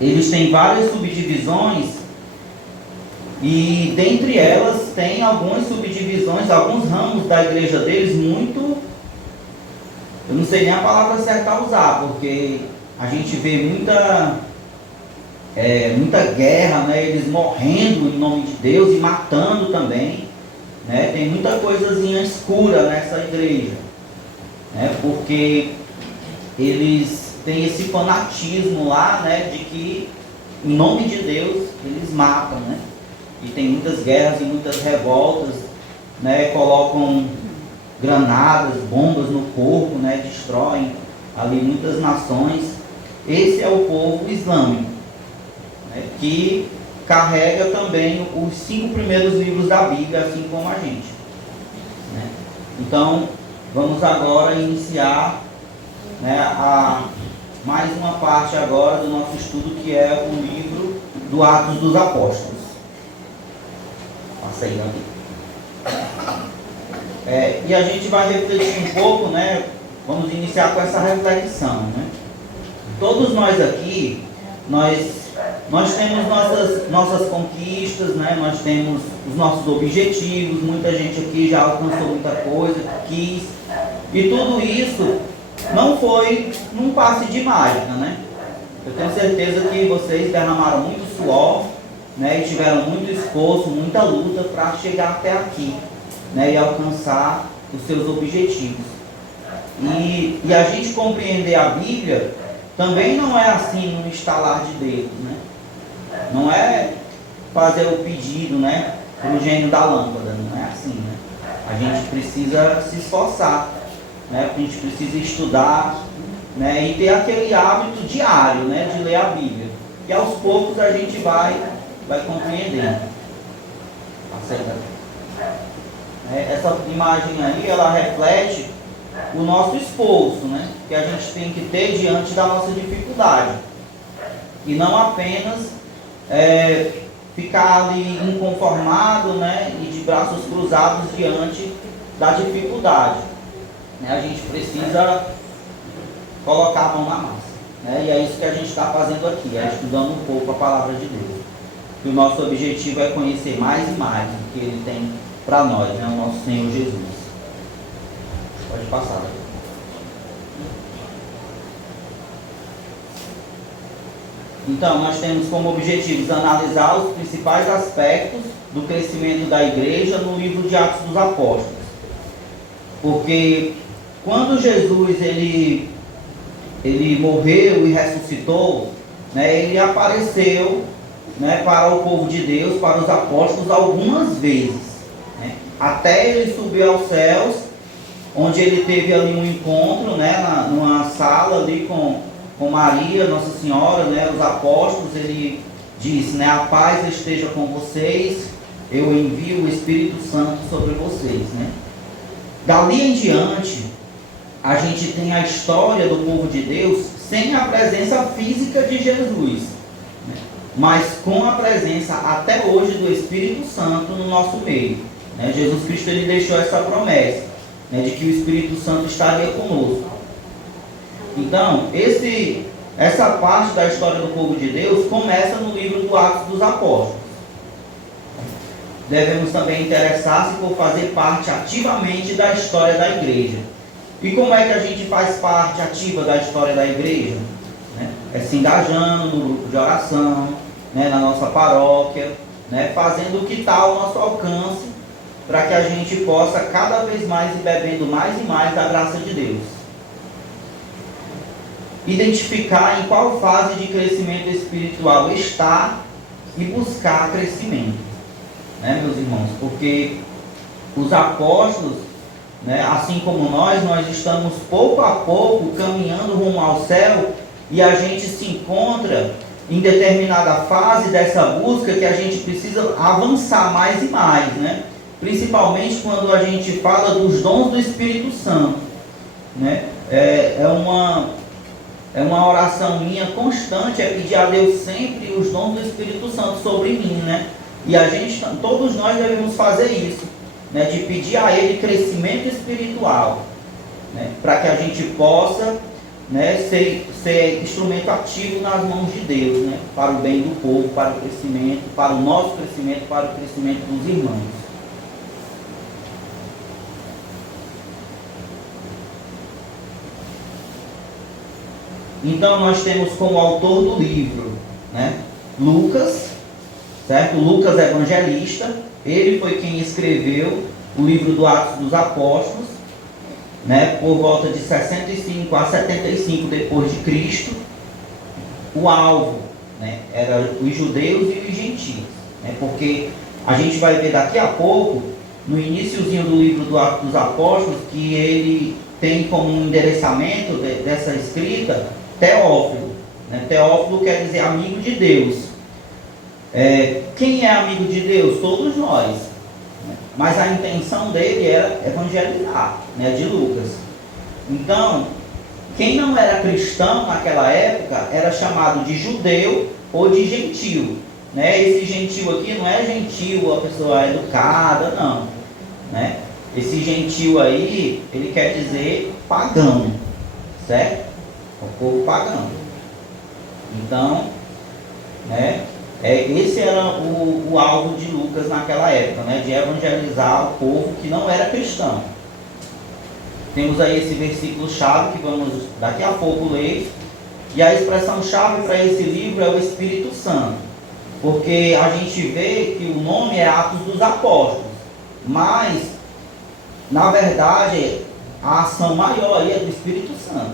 eles têm várias subdivisões e dentre elas tem algumas subdivisões, alguns ramos da igreja deles muito, eu não sei nem a palavra certa a usar, porque a gente vê muita guerra, né? Eles morrendo em nome de Deus e matando também, né? Tem muita coisazinha escura nessa igreja, né? Porque eles têm esse fanatismo lá, né? De que em nome de Deus eles matam, né? E tem muitas guerras e muitas revoltas, né? Colocam granadas, bombas no corpo, né? Destroem ali muitas nações. Esse é o povo islâmico, né? Que carrega também os 5 primeiros livros da Bíblia, assim como a gente, né? Então, vamos agora iniciar, né, mais uma parte agora do nosso estudo, que é o livro do Atos dos Apóstolos. Passa aí, e a gente vai refletir um pouco, né? Vamos iniciar com essa reflexão, né? Todos nós aqui, nós temos nossas conquistas, né? Nós temos os nossos objetivos. Muita gente aqui já alcançou muita coisa, quis, e tudo isso não foi num passe de mágica, né? Eu tenho certeza que vocês derramaram muito suor, né? E tiveram muito esforço, muita luta para chegar até aqui, né? E alcançar os seus objetivos. E a gente compreender a Bíblia também não é assim no estalar de dedos, né? Não é fazer o pedido, né, para o gênio da lâmpada, não é assim, né? A gente precisa se esforçar, né? A gente precisa estudar, né, e ter aquele hábito diário, né, de ler a Bíblia. E aos poucos a gente vai compreendendo. Essa imagem aí, ela reflete o nosso esforço, né, que a gente tem que ter diante da nossa dificuldade. E não apenas ficar ali inconformado, né, e de braços cruzados diante da dificuldade, né? A gente precisa colocar a mão na massa, né? E é isso que a gente está fazendo aqui, estudando um pouco a palavra de Deus. E o nosso objetivo é conhecer mais e mais o que Ele tem para nós, né? O nosso Senhor Jesus. Pode passar. Então, nós temos como objetivos analisar os principais aspectos do crescimento da igreja no livro de Atos dos Apóstolos. Porque quando Jesus ele morreu e ressuscitou, né, ele apareceu, né, para o povo de Deus, para os apóstolos, algumas vezes, né, até ele subir aos céus, onde ele teve ali um encontro, né, numa sala ali com Maria, Nossa Senhora, né, os apóstolos. Ele disse, né, a paz esteja com vocês, eu envio o Espírito Santo sobre vocês, né. Dali em diante, a gente tem a história do povo de Deus sem a presença física de Jesus, né, mas com a presença até hoje do Espírito Santo no nosso meio, né. Jesus Cristo ele deixou essa promessa, né, de que o Espírito Santo estaria conosco. Então, essa parte da história do povo de Deus começa no livro do Atos dos Apóstolos. Devemos também interessar-se por fazer parte ativamente da história da igreja. E como é que a gente faz parte ativa da história da igreja? Né? É se engajando no grupo de oração, né, na nossa paróquia, né, fazendo o que está ao nosso alcance, para que a gente possa cada vez mais ir bebendo mais e mais da graça de Deus. Identificar em qual fase de crescimento espiritual está e buscar crescimento, né, meus irmãos? Porque os apóstolos, né, assim como nós estamos pouco a pouco caminhando rumo ao céu, e a gente se encontra em determinada fase dessa busca que a gente precisa avançar mais e mais, né? Principalmente quando a gente fala dos dons do Espírito Santo, né? É uma oração minha constante, é pedir a Deus sempre os dons do Espírito Santo sobre mim, né? E todos nós devemos fazer isso, né? De pedir a Ele crescimento espiritual, né? Para que a gente possa né, ser instrumento ativo nas mãos de Deus, né, para o bem do povo, para o crescimento, para o nosso crescimento, para o crescimento dos irmãos. Então nós temos como autor do livro, né, Lucas, certo? Lucas evangelista. Ele foi quem escreveu o livro do Atos dos Apóstolos, né, por volta de 65 a 75 depois de Cristo. O alvo, né, era os judeus e os gentios, né, porque a gente vai ver daqui a pouco, no iniciozinho do livro do Atos dos Apóstolos, que ele tem como um endereçamento dessa escrita Teófilo, né? Teófilo quer dizer amigo de Deus. Quem é amigo de Deus? Todos nós, né? Mas a intenção dele era evangelizar, né? De Lucas. Então, quem não era cristão naquela época era chamado de judeu ou de gentil, né? Esse gentil aqui não é gentil, a pessoa educada, não, né? Esse gentil aí, ele quer dizer pagão, certo? O povo pagão. Então, né, esse era o alvo de Lucas naquela época, né, de evangelizar o povo que não era cristão. Temos aí esse versículo chave que vamos daqui a pouco ler. E a expressão chave para esse livro é o Espírito Santo, porque a gente vê que o nome é Atos dos Apóstolos, mas na verdade a ação maior aí é do Espírito Santo,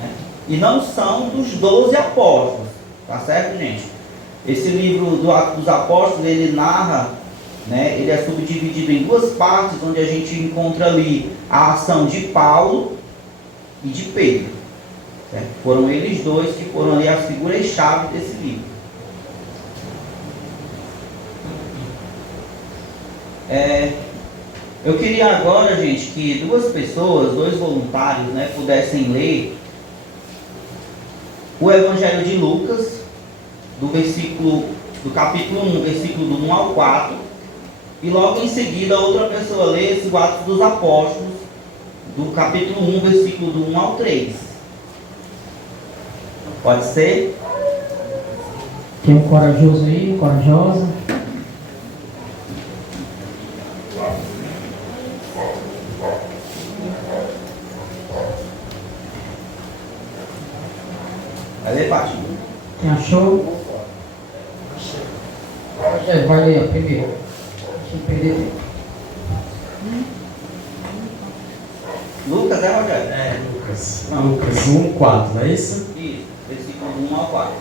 né? E não são dos 12 apóstolos, tá certo, gente? Esse livro do Atos dos Apóstolos, ele narra, né, ele é subdividido em duas partes, onde a gente encontra ali a ação de Paulo e de Pedro, certo? Foram eles dois que foram ali as figuras-chave desse livro. Eu queria agora, gente, que duas pessoas, dois voluntários, né, pudessem ler o Evangelho de Lucas, do capítulo 1, versículo do 1 ao 4, e logo em seguida outra pessoa lê esse Atos dos Apóstolos, do capítulo 1, versículo do 1 ao 3. Pode ser? Tem um corajoso aí, corajosa. Vai ler, Paty. Quem achou? Vai ler a primeira. Deixa eu perder. Lucas, Rogério? Lucas. Não. Lucas 1, 4, não é isso? Isso, versículo do 1 ao 4.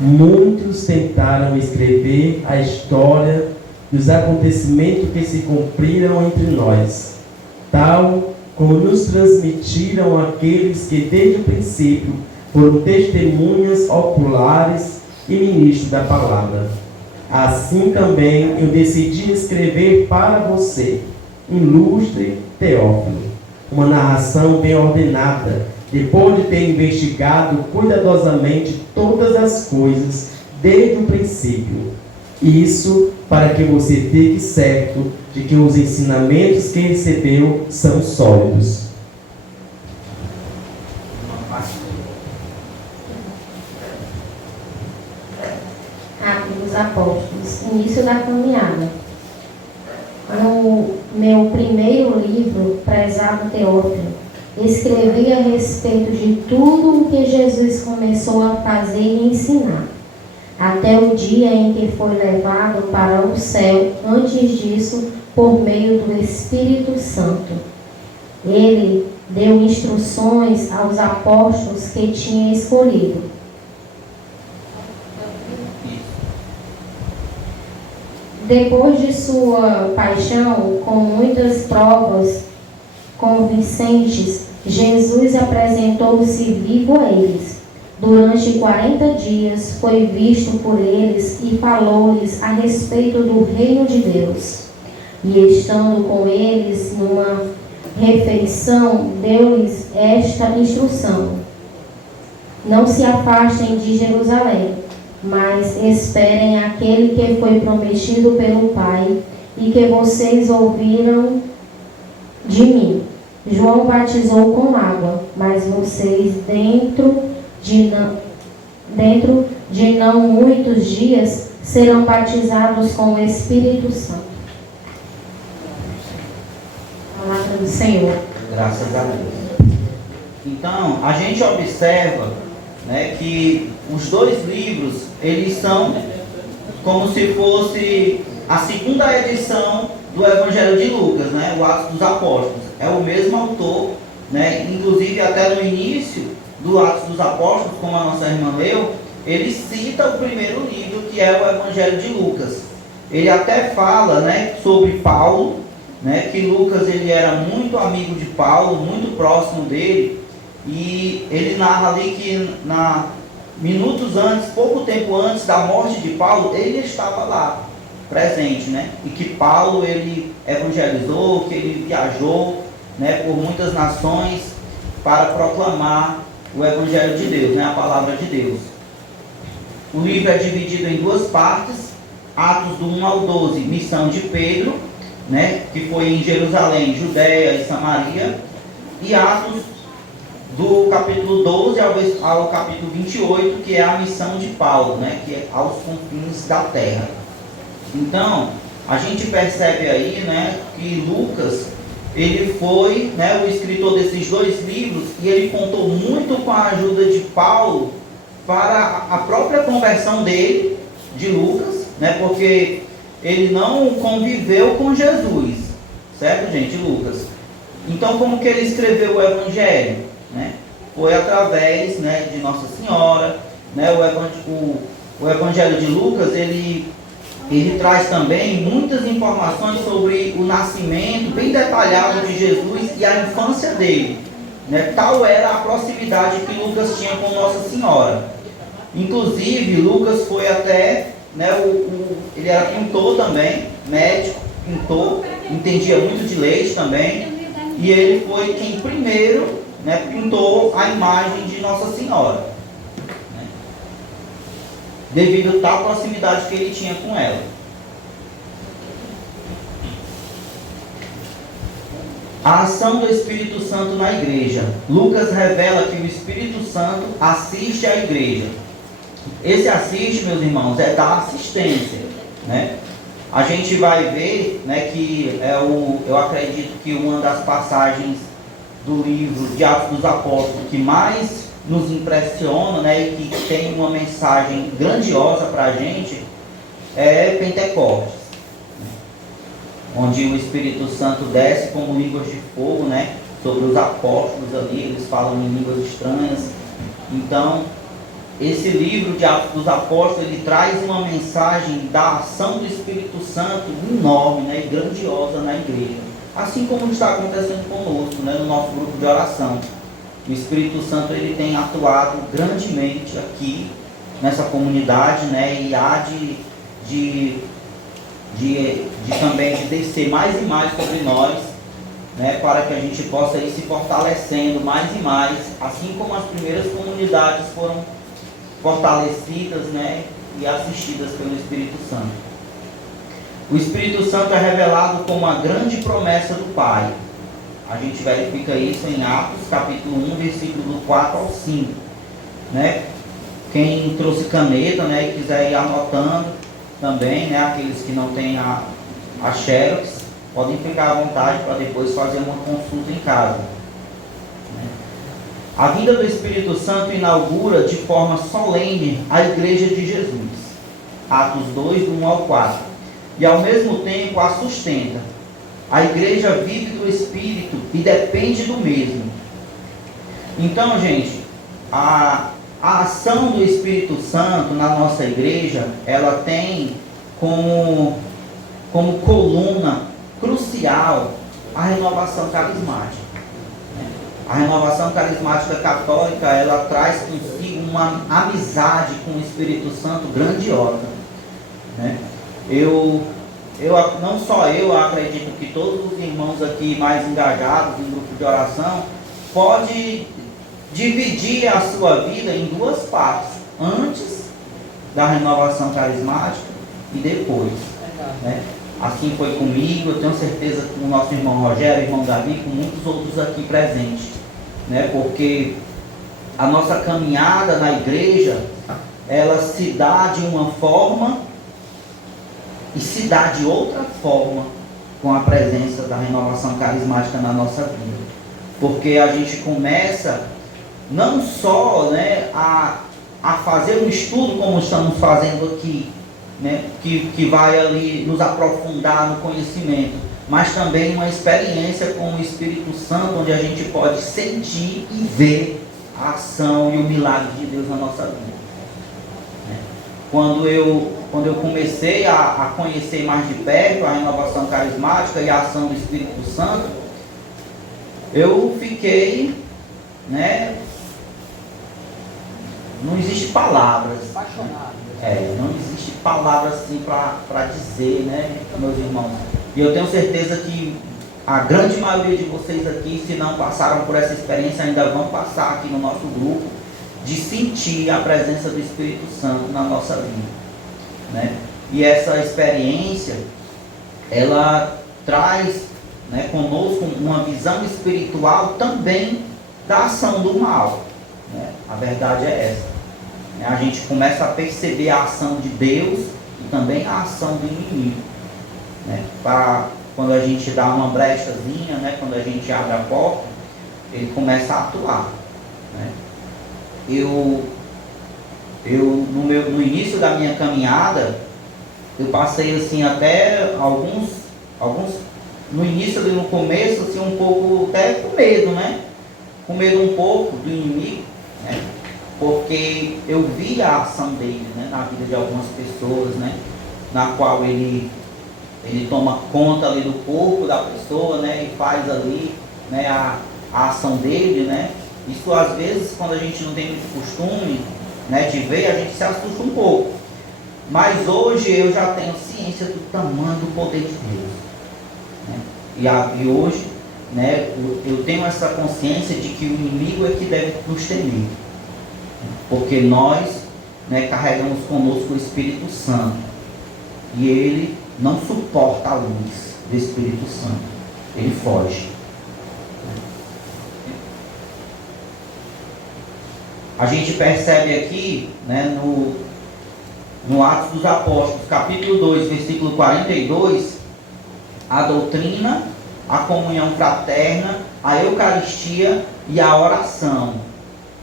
Muitos tentaram escrever a história dos acontecimentos que se cumpriram entre nós, tal como nos transmitiram aqueles que desde o princípio foram testemunhas oculares e ministros da palavra. Assim também eu decidi escrever para você, ilustre Teófilo, uma narração bem ordenada, depois de ter investigado cuidadosamente todas as coisas desde o princípio. Isso para que você fique certo de que os ensinamentos que recebeu são sólidos. Atos dos Apóstolos, início da caminhada. No meu primeiro livro, prezado Teófilo, escrevi a respeito de tudo o que Jesus começou a fazer e ensinar, até o dia em que foi levado para o céu, antes disso, por meio do Espírito Santo. Ele deu instruções aos apóstolos que tinha escolhido. Depois de sua paixão, com muitas provas convincentes, Jesus apresentou-se vivo a eles. Durante 40 dias foi visto por eles e falou-lhes a respeito do reino de Deus. E estando com eles numa refeição, deu-lhes esta instrução: não se afastem de Jerusalém, mas esperem aquele que foi prometido pelo Pai e que vocês ouviram de mim. João batizou com água, mas vocês dentro de não muitos dias serão batizados com o Espírito Santo. Palavra do Senhor. Graças a Deus. Então, a gente observa, né, que os dois livros, eles são como se fosse a segunda edição do Evangelho de Lucas, né, o Atos dos Apóstolos. É o mesmo autor, né, inclusive até no início do Atos dos Apóstolos, como a nossa irmã leu, ele cita o primeiro livro, que é o Evangelho de Lucas. Ele até fala, né, sobre Paulo, né, que Lucas ele era muito amigo de Paulo, muito próximo dele, e ele narra ali que minutos antes, pouco tempo antes da morte de Paulo, ele estava lá, presente, né, e que Paulo ele evangelizou, que ele viajou, né, por muitas nações para proclamar o Evangelho de Deus, né, a palavra de Deus. O livro é dividido em duas partes, Atos do 1 ao 12, missão de Pedro, né, que foi em Jerusalém, Judéia e Samaria, e Atos do capítulo 12 ao capítulo 28, que é a missão de Paulo, né, que é aos confins da terra. Então, a gente percebe aí, né, que Lucas, ele foi, né, o escritor desses dois livros, e ele contou muito com a ajuda de Paulo para a própria conversão dele, de Lucas, né, porque ele não conviveu com Jesus, certo, gente, Lucas? Então, como que ele escreveu o Evangelho? Né? Foi através, né, de Nossa Senhora, né, o Evangelho de Lucas, ele traz também muitas informações sobre o nascimento, bem detalhado de Jesus e a infância dele. Né? Tal era a proximidade que Lucas tinha com Nossa Senhora. Inclusive, Lucas foi até, né, ele era pintor também, médico, pintor, entendia muito de leis também, e ele foi quem primeiro, né, pintou a imagem de Nossa Senhora, né, devido a tal proximidade que ele tinha com ela. A ação do Espírito Santo na igreja. Lucas revela que o Espírito Santo assiste à igreja. Esse assiste, meus irmãos, é dar assistência, né? A gente vai ver, né, que eu acredito que uma das passagens do livro de Atos dos Apóstolos que mais nos impressiona, né, e que tem uma mensagem grandiosa para a gente, é Pentecostes, onde o Espírito Santo desce como línguas de fogo, né, sobre os apóstolos ali, eles falam em línguas estranhas. Então, esse livro de Atos dos Apóstolos, ele traz uma mensagem da ação do Espírito Santo enorme, né, e grandiosa na igreja. Assim como está acontecendo conosco, né, no nosso grupo de oração. O Espírito Santo ele tem atuado grandemente aqui, nessa comunidade, né, e há também de descer mais e mais sobre nós, né, para que a gente possa ir se fortalecendo mais e mais, assim como as primeiras comunidades foram fortalecidas, né, e assistidas pelo Espírito Santo. O Espírito Santo é revelado como uma grande promessa do Pai. A gente verifica isso em Atos, capítulo 1, versículo do 4 ao 5. Né? Quem trouxe caneta, né, e quiser ir anotando também, né, aqueles que não têm a Xerox, podem ficar à vontade para depois fazer uma consulta em casa. A vinda do Espírito Santo inaugura de forma solene a Igreja de Jesus. Atos 2, do 1 ao 4. E ao mesmo tempo a sustenta. A igreja vive do Espírito e depende do mesmo. Então, gente, a ação do Espírito Santo na nossa igreja, ela tem como coluna crucial a renovação carismática. A renovação carismática católica, ela traz consigo uma amizade com o Espírito Santo grandiosa. Né? Não só eu acredito que todos os irmãos aqui mais engajados em grupo de oração pode dividir a sua vida em duas partes, antes da renovação carismática e depois. Né? Assim foi comigo, eu tenho certeza que o nosso irmão Rogério, irmão Davi, com muitos outros aqui presentes, né? Porque a nossa caminhada na igreja, ela se dá de uma forma e se dá de outra forma com a presença da renovação carismática na nossa vida. Porque a gente começa não só, né, a fazer um estudo como estamos fazendo aqui, né, que vai ali nos aprofundar no conhecimento, mas também uma experiência com o Espírito Santo, onde a gente pode sentir e ver a ação e o milagre de Deus na nossa vida. Quando eu comecei a conhecer mais de perto a renovação carismática e a ação do Espírito Santo, eu fiquei, né, não existe palavras, Apaixonado. não existe palavras assim para dizer, né, meus irmãos. E eu tenho certeza que a grande maioria de vocês aqui, se não passaram por essa experiência, ainda vão passar aqui no nosso grupo, de sentir a presença do Espírito Santo na nossa vida, né? E essa experiência, ela traz, né, conosco uma visão espiritual também da ação do mal, né? A verdade é essa, né? A gente começa a perceber a ação de Deus e também a ação do inimigo, né? Quando a gente dá uma brechazinha, né, quando a gente abre a porta, ele começa a atuar, né? No início da minha caminhada, eu passei assim até alguns no início ali, no começo, assim, um pouco até com medo, né? Com medo um pouco do inimigo, né? Porque eu vi a ação dele, né, na vida de algumas pessoas, né? Na qual ele toma conta ali do corpo da pessoa, né? E faz ali, né, a ação dele, né? Isso às vezes, quando a gente não tem muito costume, né, de ver, a gente se assusta um pouco. Mas hoje eu já tenho ciência do tamanho do poder de Deus, né? E hoje, né, eu tenho essa consciência de que o inimigo é que deve nos temer, porque nós, né, carregamos conosco o Espírito Santo, e ele não suporta a luz do Espírito Santo, ele foge. A gente percebe aqui, né, no Atos dos Apóstolos, capítulo 2, versículo 42, a doutrina, a comunhão fraterna, a Eucaristia e a oração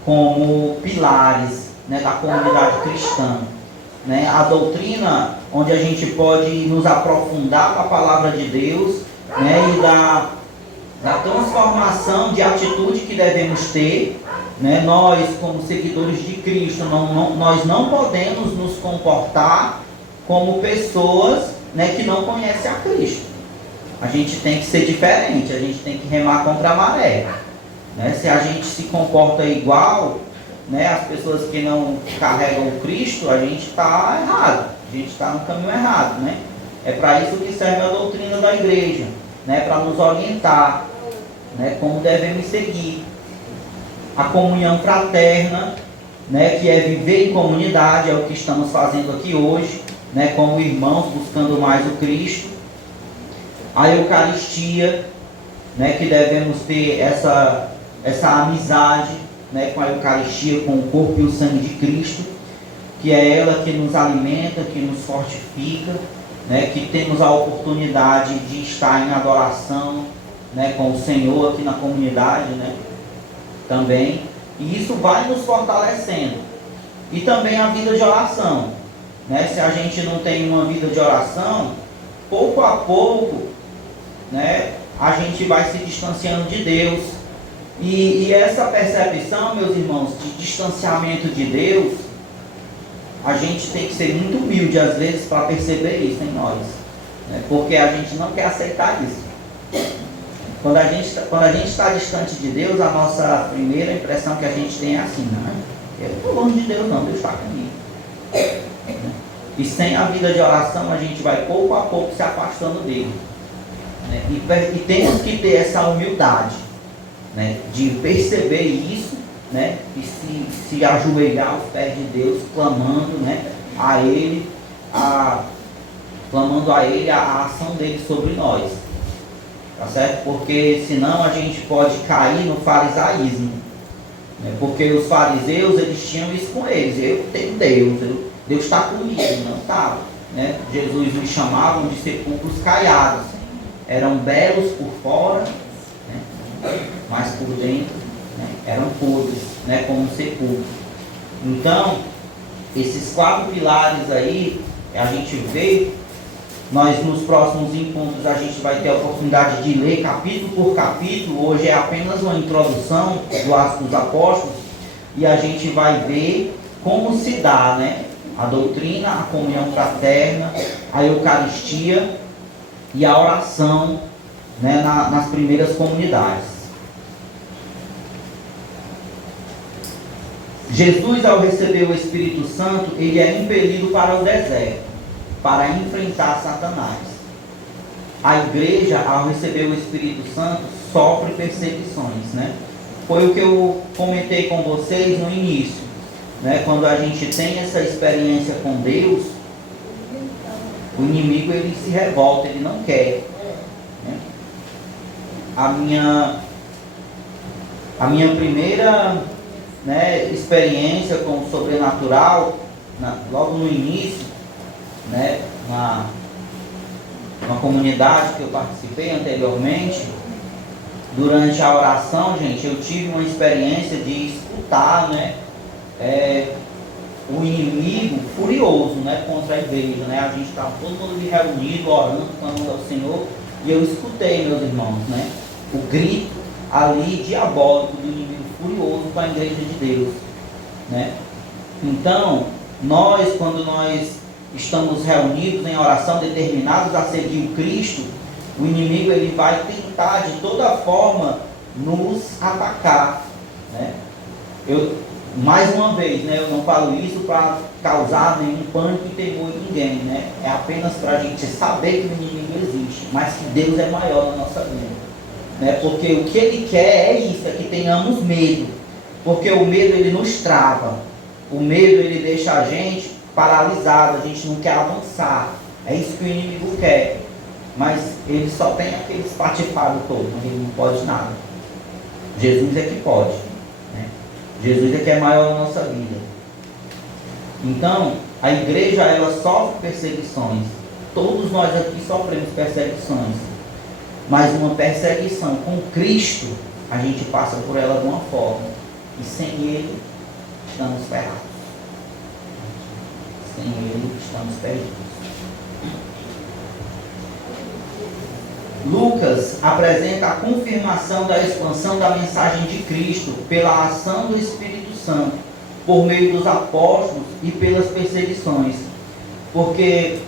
como pilares, né, da comunidade cristã, né? A doutrina, onde a gente pode nos aprofundar com a palavra de Deus, né, e da transformação de atitude que devemos ter, né? Nós, como seguidores de Cristo, nós não podemos nos comportar como pessoas, né, que não conhecem a Cristo. A gente tem que ser diferente, a gente tem que remar contra a maré, né? Se a gente se comporta igual, né, as pessoas que não carregam o Cristo, a gente está errado, a gente está no caminho errado, né? É para isso que serve a doutrina da igreja, né, para nos orientar, né, como devemos seguir. A comunhão fraterna, né, que é viver em comunidade, é o que estamos fazendo aqui hoje, né, como irmãos buscando mais o Cristo. A Eucaristia, né, que devemos ter essa amizade, né, com a Eucaristia, com o corpo e o sangue de Cristo, que é ela que nos alimenta, que nos fortifica, né, que temos a oportunidade de estar em adoração, né, com o Senhor aqui na comunidade, né, também, e isso vai nos fortalecendo. E também a vida de oração, né? Se a gente não tem uma vida de oração, pouco a pouco, né, a gente vai se distanciando de Deus. E essa percepção, meus irmãos, de distanciamento de Deus, a gente tem que ser muito humilde às vezes para perceber isso em nós, né? Porque a gente não quer aceitar isso. Quando a gente está distante de Deus, a nossa primeira impressão que a gente tem é assim, não, eu não estou longe de Deus não, Deus está comigo. E sem a vida de oração, a gente vai pouco a pouco se afastando dele, né? E temos que ter essa humildade, né, de perceber isso, né, e se ajoelhar aos pés de Deus, clamando, né, a Ele, clamando a Ele a ação dele sobre nós, tá certo? Porque senão a gente pode cair no farisaísmo, né? Porque os fariseus, eles tinham isso com eles: eu tenho Deus, Deus está comigo. Não estava, né? Jesus os chamavam de sepulcros caiados, eram belos por fora, né? Mas por dentro, né, eram podres, né, como um sepulcro. Então, esses 4 pilares aí, a gente vê, nós nos próximos encontros a gente vai ter a oportunidade de ler capítulo por capítulo. Hoje é apenas uma introdução do Atos dos Apóstolos, e a gente vai ver como se dá, né, a doutrina, a comunhão fraterna, a Eucaristia e a oração, né, nas primeiras comunidades. Jesus, ao receber o Espírito Santo, ele é impelido para o deserto, para enfrentar Satanás. A igreja, ao receber o Espírito Santo, sofre perseguições, né? Foi o que eu comentei com vocês no início, né? Quando a gente tem essa experiência com Deus, o inimigo, ele se revolta, ele não quer, né? A minha primeira, né, experiência com o sobrenatural, logo no início, né, numa comunidade que eu participei anteriormente, durante a oração, gente, eu tive uma experiência de escutar, né, o inimigo furioso, né, contra a igreja, né? A gente estava todo mundo reunido, orando, clamando ao Senhor, e eu escutei, meus irmãos, né, o grito ali diabólico do inimigo furioso com a igreja de Deus, né? Então, quando nós estamos reunidos em oração, determinados a seguir o Cristo, o inimigo, ele vai tentar de toda forma nos atacar, né? Mais uma vez, né, eu não falo isso para causar nenhum pânico e temor em ninguém, né? É apenas para a gente saber que o inimigo existe, mas que Deus é maior na nossa vida, né? Porque o que ele quer é isso, é que tenhamos medo, porque o medo, ele nos trava, o medo, ele deixa a gente paralisado, a gente não quer avançar. É isso que o inimigo quer, mas ele só tem aquele espatifado todo, ele não pode nada. Jesus é que pode, né? Jesus é que é maior na nossa vida. Então, a igreja, ela sofre perseguições, todos nós aqui sofremos perseguições, mas uma perseguição com Cristo, a gente passa por ela de uma forma, e sem Ele, estamos ferrados. Sem Ele, estamos perdidos. Lucas apresenta a confirmação da expansão da mensagem de Cristo pela ação do Espírito Santo, por meio dos apóstolos e pelas perseguições. Porque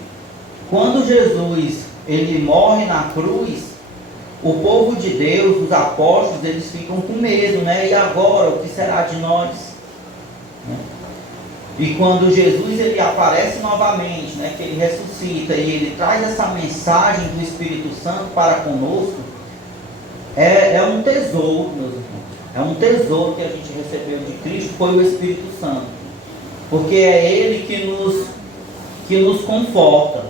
quando Jesus, ele morre na cruz, o povo de Deus, os apóstolos, eles ficam com medo, né? E agora, o que será de nós? Né? E quando Jesus, ele aparece novamente, né? Que ele ressuscita e ele traz essa mensagem do Espírito Santo para conosco, é um tesouro, meus irmãos. É um tesouro que a gente recebeu de Cristo, foi o Espírito Santo. Porque é Ele que nos conforta,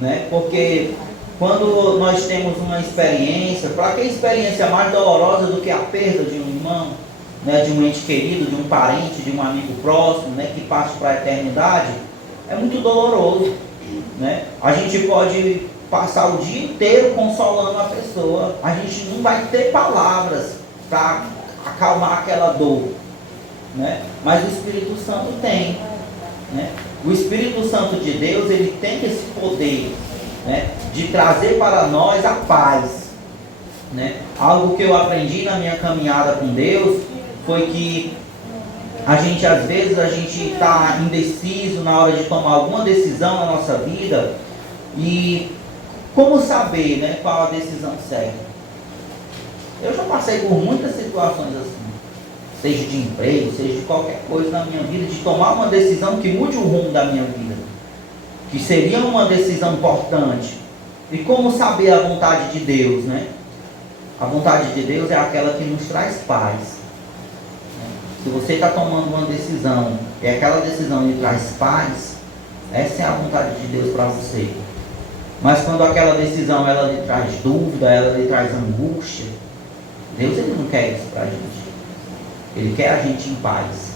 né? Porque quando nós temos uma experiência, para que experiência mais dolorosa do que a perda de um irmão, né, de um ente querido, de um parente, de um amigo próximo, né, que parte para a eternidade, é muito doloroso, né? A gente pode passar o dia inteiro consolando a pessoa, a gente não vai ter palavras para acalmar aquela dor, né? Mas o Espírito Santo tem, né? O Espírito Santo de Deus, ele tem esse poder, né, de trazer para nós a paz, né? Algo que eu aprendi na minha caminhada com Deus foi que às vezes a gente está indeciso na hora de tomar alguma decisão na nossa vida, e como saber, né, qual a decisão certa? Eu já passei por muitas situações assim, seja de emprego, seja de qualquer coisa na minha vida, de tomar uma decisão que mude o rumo da minha vida, que seria uma decisão importante. E como saber a vontade de Deus, né? A vontade de Deus é aquela que nos traz paz. Se você está tomando uma decisão e aquela decisão lhe traz paz, essa é a vontade de Deus para você. Mas quando aquela decisão ela lhe traz dúvida, ela lhe traz angústia, Deus ele não quer isso para a gente. Ele quer a gente em paz.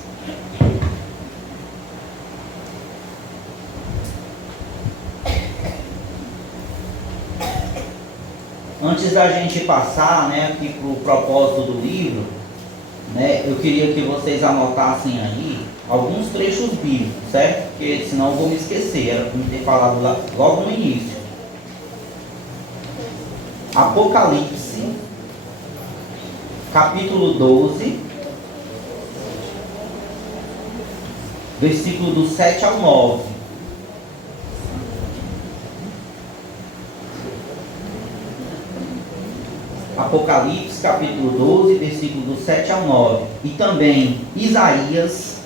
Antes da gente passar, né, aqui para o propósito do livro, né, eu queria que vocês anotassem aí alguns trechos bíblicos, certo? Porque senão eu vou me esquecer, era para me ter falado logo no início. Apocalipse, capítulo 12, versículo do 7 ao 9. Apocalipse, capítulo 12, versículo do 7 ao 9. E também Isaías,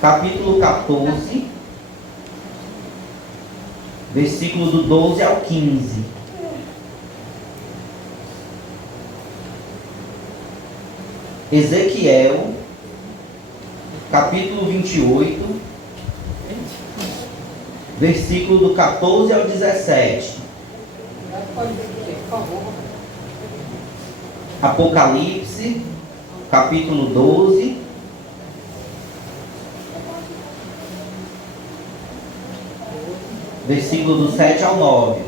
capítulo 14, versículo do 12 ao 15. Ezequiel, capítulo 28, versículo do 14 ao 17. Apocalipse, capítulo 12, versículo do 7 ao 9.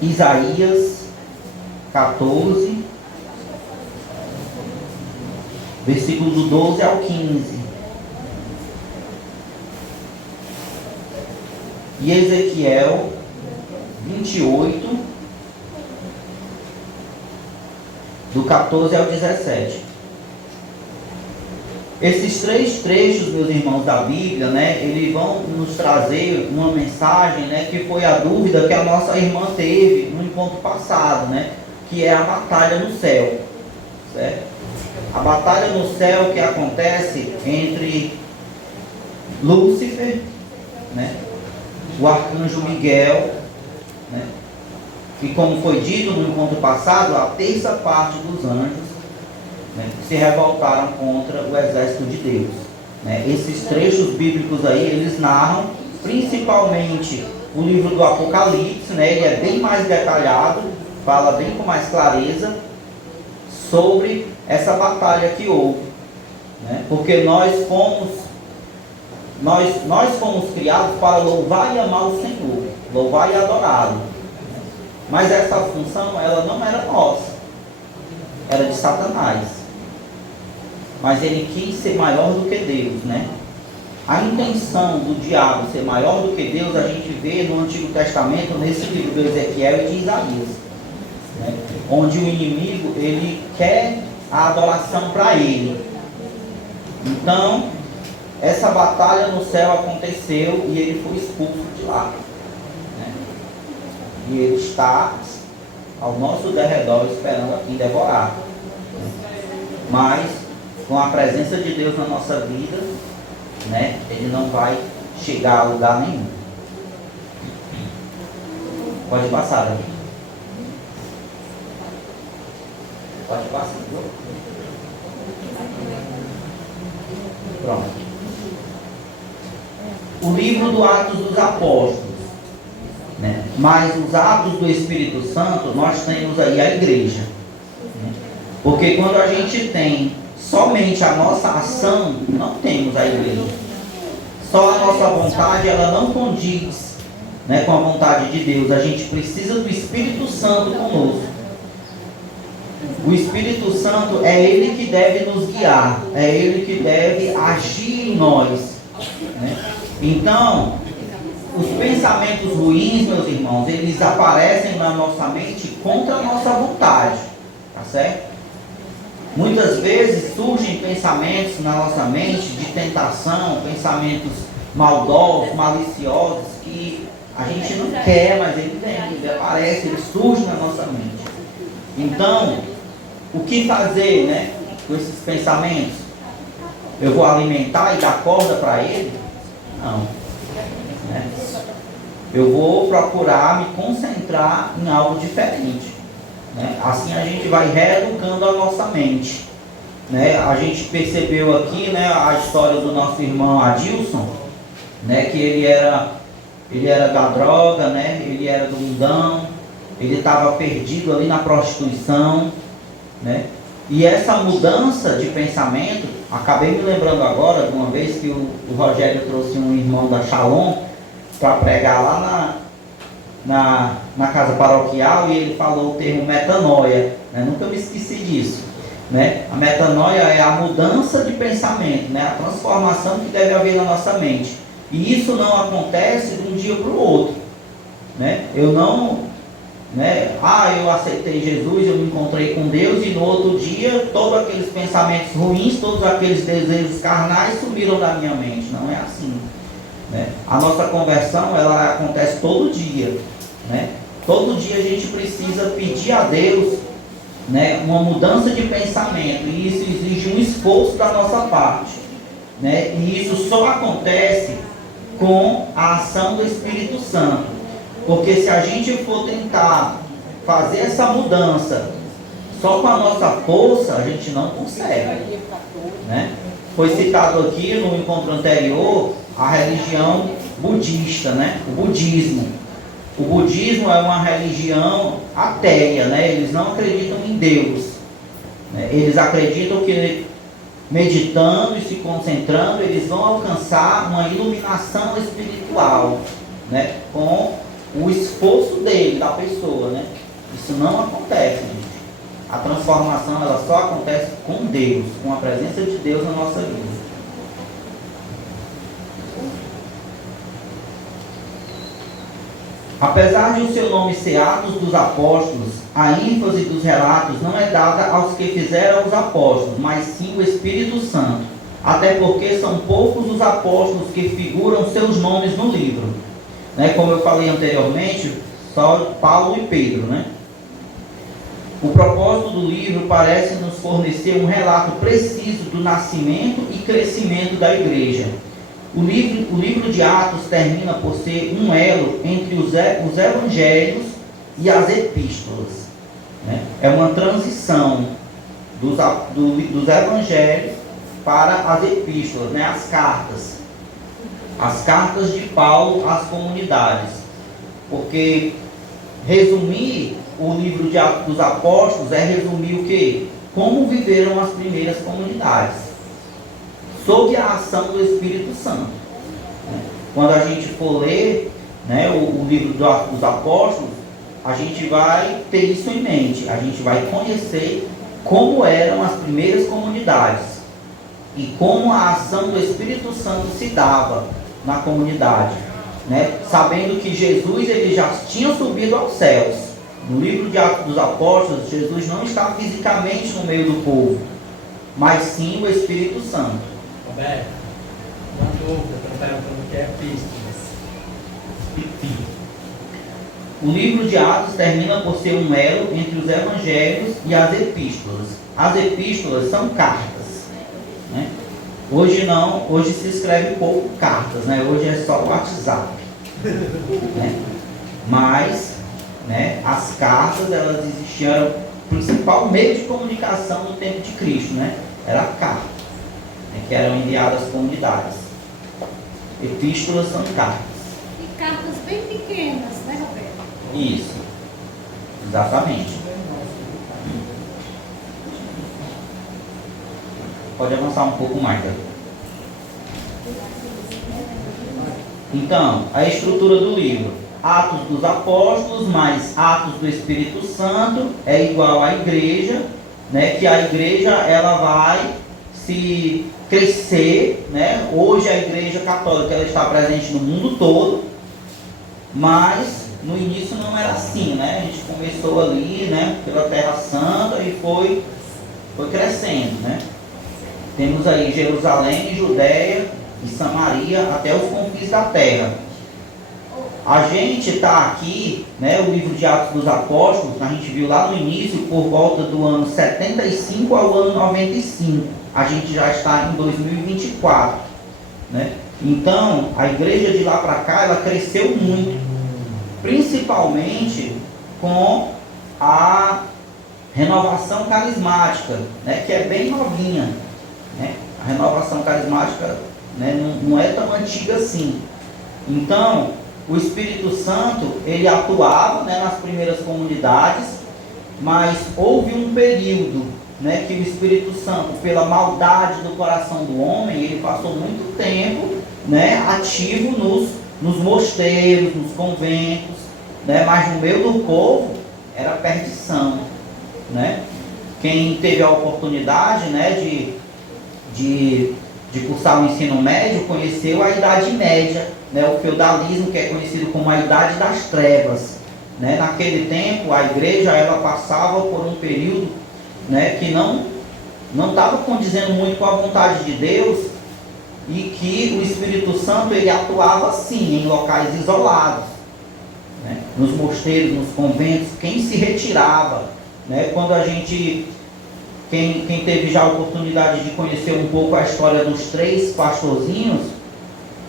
Isaías, 14, versículo do 12 ao 15. E Ezequiel, 28, do 14 ao 17. Esses três trechos, meus irmãos, da Bíblia, né, eles vão nos trazer uma mensagem, né, que foi a dúvida que a nossa irmã teve no encontro passado, né, que é a batalha no céu, certo? A batalha no céu que acontece entre Lúcifer, né, o arcanjo Miguel, né, e como foi dito no encontro passado, a terça parte dos anjos, né, se revoltaram contra o exército de Deus. Né? Esses trechos bíblicos aí, eles narram principalmente o livro do Apocalipse, né? Ele é bem mais detalhado, fala bem com mais clareza sobre essa batalha que houve. Né? Porque nós fomos criados para louvar e amar o Senhor, louvar e adorá-lo. Mas essa função, ela não era nossa, era de Satanás. Mas ele quis ser maior do que Deus, né? A intenção do diabo ser maior do que Deus, a gente vê no Antigo Testamento, nesse livro de Ezequiel e de Isaías, né? Onde o inimigo, ele quer a adoração para ele. Então, essa batalha no céu aconteceu e ele foi expulso de lá. E ele está ao nosso derredor esperando aqui devorar. Mas com a presença de Deus na nossa vida, né, ele não vai chegar a lugar nenhum. Pode passar aqui. Pode passar. Pronto. O livro do Atos dos Apóstolos. Né? Mas os atos do Espírito Santo, nós temos aí a igreja. Né? Porque quando a gente tem somente a nossa ação, não temos a igreja. Só a nossa vontade, ela não condiz, né, com a vontade de Deus. A gente precisa do Espírito Santo conosco. O Espírito Santo é Ele que deve nos guiar, é Ele que deve agir em nós. Né? Então, os pensamentos ruins, meus irmãos, eles aparecem na nossa mente contra a nossa vontade, tá certo? Muitas vezes surgem pensamentos na nossa mente de tentação, pensamentos maldosos, maliciosos, que a gente não quer, mas ele aparece, ele surge na nossa mente. Então, o que fazer, né, com esses pensamentos? Eu vou alimentar e dar corda para ele? Não. Né? Eu vou procurar me concentrar em algo diferente. Né? Assim a gente vai reeducando a nossa mente. Né? A gente percebeu aqui, né, a história do nosso irmão Adilson, né, que ele era ele era da droga, né? Ele era do mundão, ele estava perdido ali na prostituição, né? E essa mudança de pensamento, acabei me lembrando agora de uma vez que o Rogério trouxe um irmão da Shalom para pregar lá na casa paroquial, e ele falou o termo metanoia, né? Nunca me esqueci disso, né? A metanoia é a mudança de pensamento, né? A transformação que deve haver na nossa mente, e isso não acontece de um dia para o outro, né? Eu não, né? Eu aceitei Jesus, eu me encontrei com Deus, e no outro dia todos aqueles pensamentos ruins, todos aqueles desejos carnais sumiram da minha mente. Não é assim, né? A nossa conversão, ela acontece todo dia, né? Todo dia a gente precisa pedir a Deus, né, uma mudança de pensamento, e isso exige um esforço da nossa parte, né? E isso só acontece com a ação do Espírito Santo, porque se a gente for tentar fazer essa mudança só com a nossa força, a gente não consegue, né? Foi citado aqui no encontro anterior a religião budista, né? O budismo. O budismo é uma religião ateia, né? Eles não acreditam em Deus, né? Eles acreditam que meditando e se concentrando, eles vão alcançar uma iluminação espiritual, né? Com o esforço dele, da pessoa, né? Isso não acontece, gente. A transformação, ela só acontece com Deus, com a presença de Deus na nossa vida. Apesar de o seu nome ser Atos dos Apóstolos, a ênfase dos relatos não é dada aos que fizeram os apóstolos, mas sim o Espírito Santo, até porque são poucos os apóstolos que figuram seus nomes no livro, né? Como eu falei anteriormente, só Paulo e Pedro, né? O propósito do livro parece nos fornecer um relato preciso do nascimento e crescimento da igreja. O livro de Atos termina por ser um elo entre os evangelhos e as epístolas, né? É uma transição dos evangelhos para as epístolas, né? As cartas de Paulo às comunidades. Porque resumir o livro de Atos dos Apóstolos é resumir o quê? Como viveram as primeiras comunidades, sob a ação do Espírito Santo. Quando a gente for ler, né, o livro dos Apóstolos, a gente vai ter isso em mente. A gente vai conhecer como eram as primeiras comunidades e como a ação do Espírito Santo se dava na comunidade, né? Sabendo que Jesus, ele já tinha subido aos céus. No livro de Atos dos Apóstolos, Jesus não está fisicamente no meio do povo, mas sim o Espírito Santo. Roberto, uma dúvida, estão perguntando o que é epístolas. O livro de Atos termina por ser um elo entre os evangelhos e as epístolas. As epístolas são cartas, né? Hoje não, hoje se escreve pouco cartas, né? Hoje é só o WhatsApp, né? Mas, né, as cartas, elas existiam, o principal meio de comunicação no tempo de Cristo, né? Era a carta, né, que eram enviadas às comunidades. Epístolas são cartas. E cartas bem pequenas, né, Roberto? Isso, exatamente. Pode avançar um pouco mais, né? Então, a estrutura do livro: Atos dos Apóstolos mais Atos do Espírito Santo é igual à igreja, né? Que a igreja, ela vai se crescer, né? Hoje a igreja católica, ela está presente no mundo todo, mas no início não era assim, né? A gente começou ali, né, pela Terra Santa e foi crescendo, né? Temos aí Jerusalém, Judéia e Samaria até os confins da terra. A gente está aqui, né, o livro de Atos dos Apóstolos, a gente viu lá no início, por volta do ano 75 ao ano 95. A gente já está em 2024, né? Então, a igreja de lá para cá, ela cresceu muito, principalmente com a renovação carismática, né, que é bem novinha, né? A renovação carismática, né, não é tão antiga assim. Então, o Espírito Santo, ele atuava, né, nas primeiras comunidades, mas houve um período, né, que o Espírito Santo, pela maldade do coração do homem, ele passou muito tempo, né, ativo nos mosteiros, nos conventos, né, mas no meio do povo era perdição, né? Quem teve a oportunidade, né, de cursar o ensino médio conheceu a Idade Média, né, o feudalismo, que é conhecido como a Idade das Trevas, né? Naquele tempo a igreja ela passava por um período, né, que não estava condizendo muito com a vontade de Deus, e que o Espírito Santo ele atuava sim em locais isolados, né, nos mosteiros, nos conventos. Quem se retirava, né, quando a gente quem teve já a oportunidade de conhecer um pouco a história dos 3 pastorzinhos,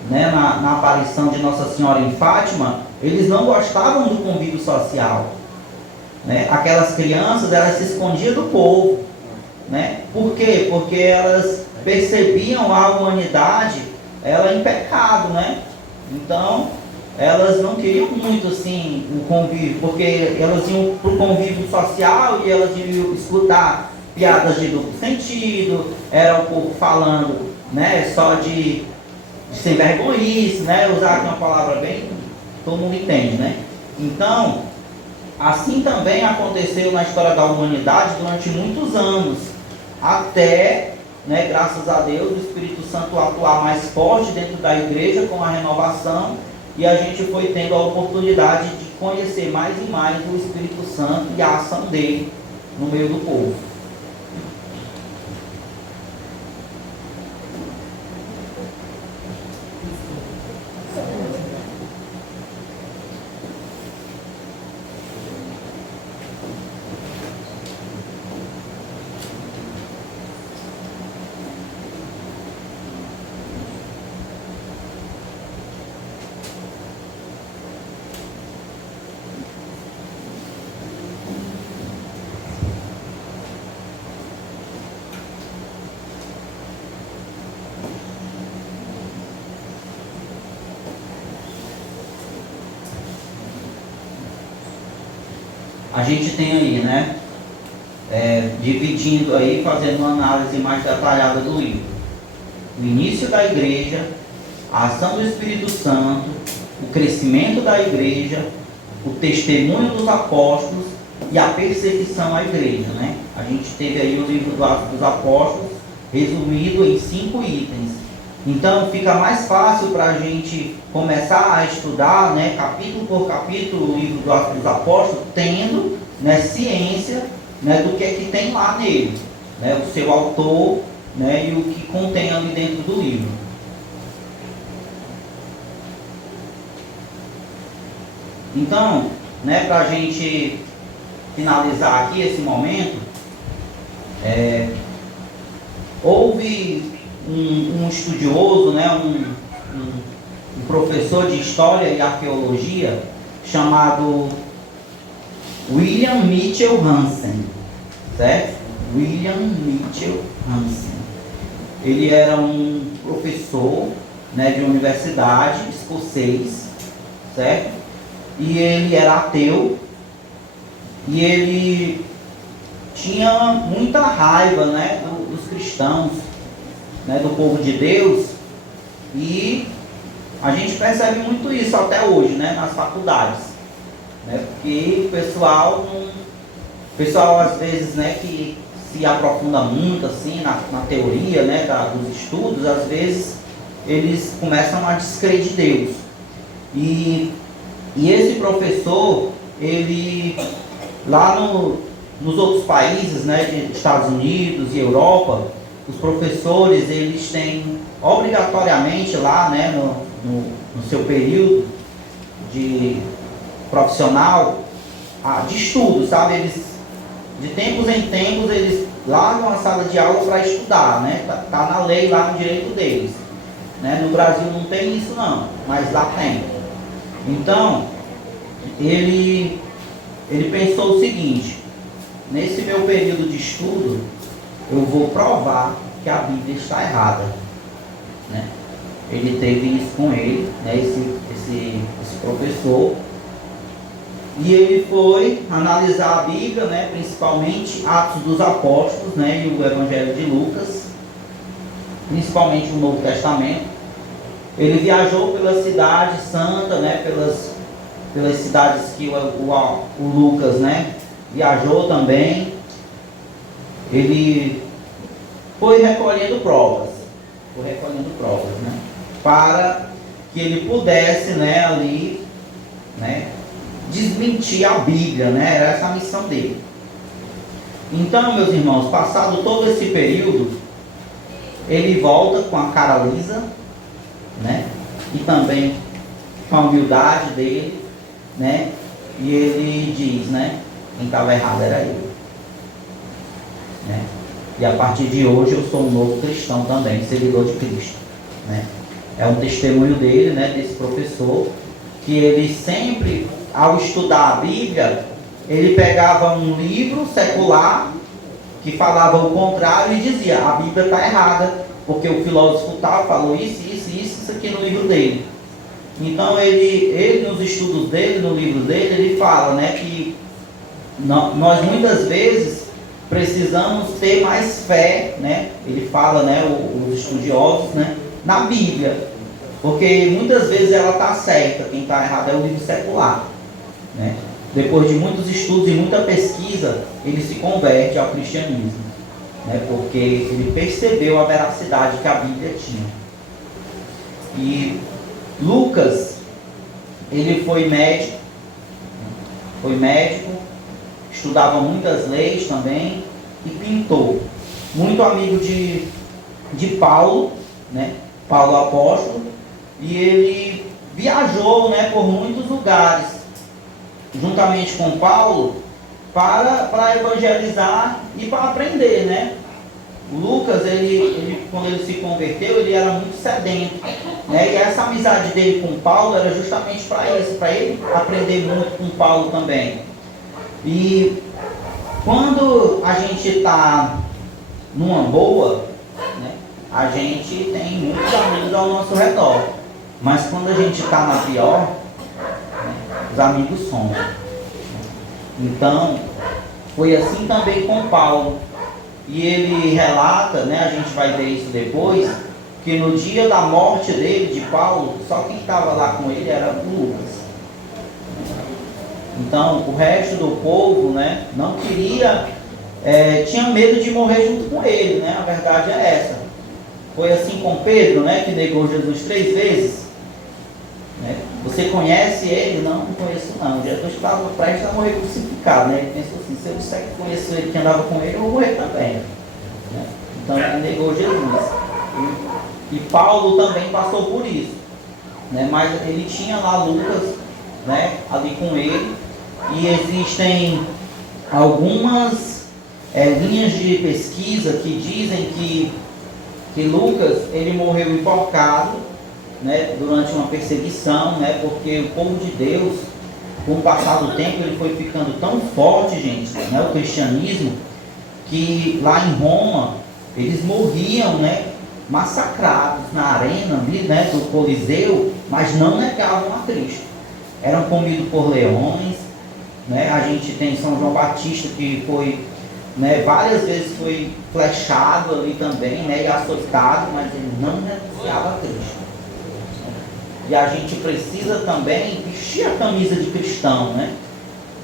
né, na aparição de Nossa Senhora em Fátima, eles não gostavam do convívio social, né? Aquelas crianças, elas se escondiam do povo, né? Por quê? Porque elas percebiam a humanidade ela em pecado, né? Então elas não queriam muito assim o convívio, porque elas iam para o convívio social e elas iam escutar piadas de duplo sentido, era o povo falando, né, só de sem vergonhice, né, usar uma palavra bem, todo mundo entende, né? Então, assim também aconteceu na história da humanidade durante muitos anos, até, né, graças a Deus, o Espírito Santo atuar mais forte dentro da igreja com a renovação, e a gente foi tendo a oportunidade de conhecer mais e mais o Espírito Santo e a ação dele no meio do povo. A gente tem aí, né, dividindo aí, fazendo uma análise mais detalhada do livro. O início da igreja, a ação do Espírito Santo, o crescimento da igreja, o testemunho dos apóstolos e a perseguição à igreja, né? A gente teve aí o livro dos apóstolos resumido em 5 itens. Então fica mais fácil para a gente começar a estudar, né, capítulo por capítulo, o livro dos apóstolos, tendo, né, ciência, né, do que é que tem lá nele, né, o seu autor, né, e o que contém ali dentro do livro. Então, né, para a gente finalizar aqui esse momento, houve um estudioso, né, um professor de História e Arqueologia chamado William Mitchell Hansen, certo? William Mitchell Hansen. Ele era um professor, né, de universidade escocês, certo? E ele era ateu, e ele tinha muita raiva, né, dos cristãos, né, do povo de Deus, e a gente percebe muito isso até hoje, né, nas faculdades, né, porque o pessoal às vezes, né, que se aprofunda muito assim na teoria, né, dos estudos, às vezes eles começam a descrer de Deus. E esse professor, ele lá nos outros países, né, de Estados Unidos e Europa, os professores, eles têm obrigatoriamente lá, né, no seu período de profissional, de estudo, sabe? Eles, de tempos em tempos, eles largam a sala de aula para estudar, né? Tá na lei lá, no direito deles, né? No Brasil não tem isso não, mas lá tem. Então, ele pensou o seguinte: nesse meu período de estudo, eu vou provar que a Bíblia está errada, né? ele teve isso com ele, né, esse professor. E ele foi analisar a Bíblia, né, principalmente Atos dos Apóstolos, né, e o Evangelho de Lucas, principalmente o Novo Testamento. Ele viajou pela cidade santa, né, pelas cidades que o Lucas, né, viajou também. Ele foi recolhendo provas, né, para que ele pudesse, né, ali, né, desmentir a Bíblia, né? Era essa a missão dele. Então, meus irmãos, passado todo esse período, ele volta com a cara lisa, né? E também com a humildade dele, né? E ele diz, né? Quem estava errado era ele, né? E a partir de hoje eu sou um novo cristão também, seguidor de Cristo, né? É um testemunho dele, né? Desse professor, que ele sempre, ao estudar a Bíblia, ele pegava um livro secular que falava o contrário e dizia: a Bíblia está errada, porque o filósofo tal falou isso aqui no livro dele. Então ele nos estudos dele, no livro dele, ele fala, né, que nós muitas vezes precisamos ter mais fé, né? Ele fala, né, os estudiosos, né, na Bíblia, porque muitas vezes ela está certa, quem está errado é o livro secular, né? Depois de muitos estudos e muita pesquisa, ele se converte ao cristianismo, né? Porque ele percebeu a veracidade que a Bíblia tinha. E Lucas, ele foi médico, estudava muitas leis também e pintor. Muito amigo de Paulo, né? Paulo apóstolo, e ele viajou, né, por muitos lugares, juntamente com Paulo, para evangelizar e para aprender, né? O Lucas, ele, quando ele se converteu, ele era muito sedento, né? E essa amizade dele com Paulo era justamente para isso, para ele aprender muito com Paulo também. E quando a gente está numa boa, né, a gente tem muitos amigos ao nosso redor. Mas quando a gente está na pior, né, os amigos somem. Então, foi assim também com Paulo. E ele relata, né, a gente vai ver isso depois, que no dia da morte dele, de Paulo, só quem estava lá com ele era o Lucas. Então, o resto do povo, né, não queria, tinha medo de morrer junto com ele, né? A verdade é essa. Foi assim com Pedro, né, que negou Jesus 3 vezes. Né? Você conhece ele? Não conheço não. Jesus estava prestes a morrer crucificado, né? Ele pensou assim: se eu disser que conheço ele, que andava com ele, eu vou morrer também. Né? Então ele negou Jesus. E Paulo também passou por isso, né? Mas ele tinha lá Lucas, né, ali com ele. E existem algumas linhas de pesquisa que dizem que Lucas, ele morreu enforcado, né, durante uma perseguição, né, porque o povo de Deus, com o passar do tempo, ele foi ficando tão forte, gente, né, o cristianismo, que lá em Roma eles morriam, né, massacrados na arena, né, do Coliseu, mas não negavam a Cristo. Eram comidos por leões, né? A gente tem São João Batista, que foi, né, várias vezes foi flechado ali também, né, e açoitado, mas ele não renunciava a Cristo. E a gente precisa também vestir a camisa de cristão, né?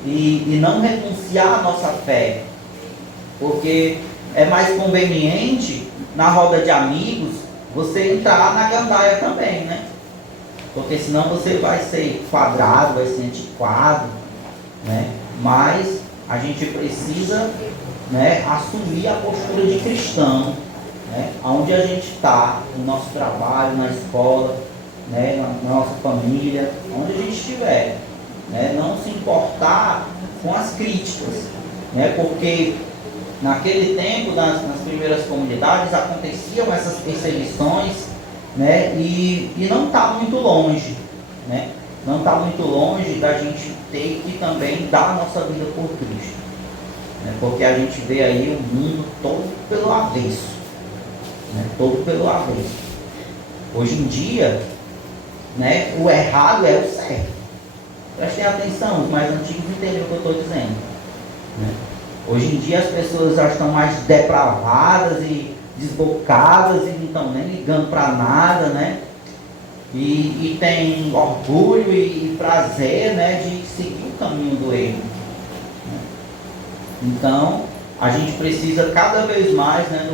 E não renunciar à nossa fé, porque é mais conveniente na roda de amigos você entrar na gandaia também, né? Porque senão você vai ser quadrado, vai ser antiquado, né? Mas a gente precisa, né, assumir a postura de cristão, né? Onde a gente está, no nosso trabalho, na escola, né, na nossa família, onde a gente estiver, né? Não se importar com as críticas, né? Porque naquele tempo, nas primeiras comunidades, aconteciam essas perseguições, né? E não está muito longe, né? Não está muito longe da gente ter que também dar a nossa vida por Cristo, né? Porque a gente vê aí o mundo todo pelo avesso, né? Todo pelo avesso. Hoje em dia, né, o errado é o certo. Prestem atenção, os mais antigos entendem o que eu estou dizendo, né? Hoje em dia as pessoas já estão mais depravadas e desbocadas e não estão nem ligando para nada, né? E tem orgulho e prazer, né, de seguir o caminho do erro, né? Então, a gente precisa cada vez mais, né,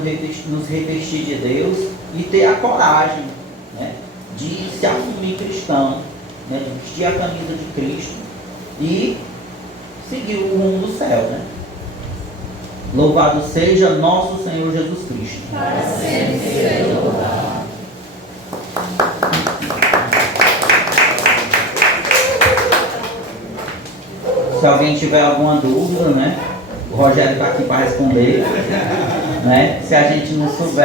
nos revestir de Deus e ter a coragem, né, de se assumir cristão, né, de vestir a camisa de Cristo e seguir o rumo do céu, né? Louvado seja nosso Senhor Jesus Cristo. Para sempre seja louvado. Se alguém tiver alguma dúvida, né, o Rogério está aqui para responder, né? Se a gente não souber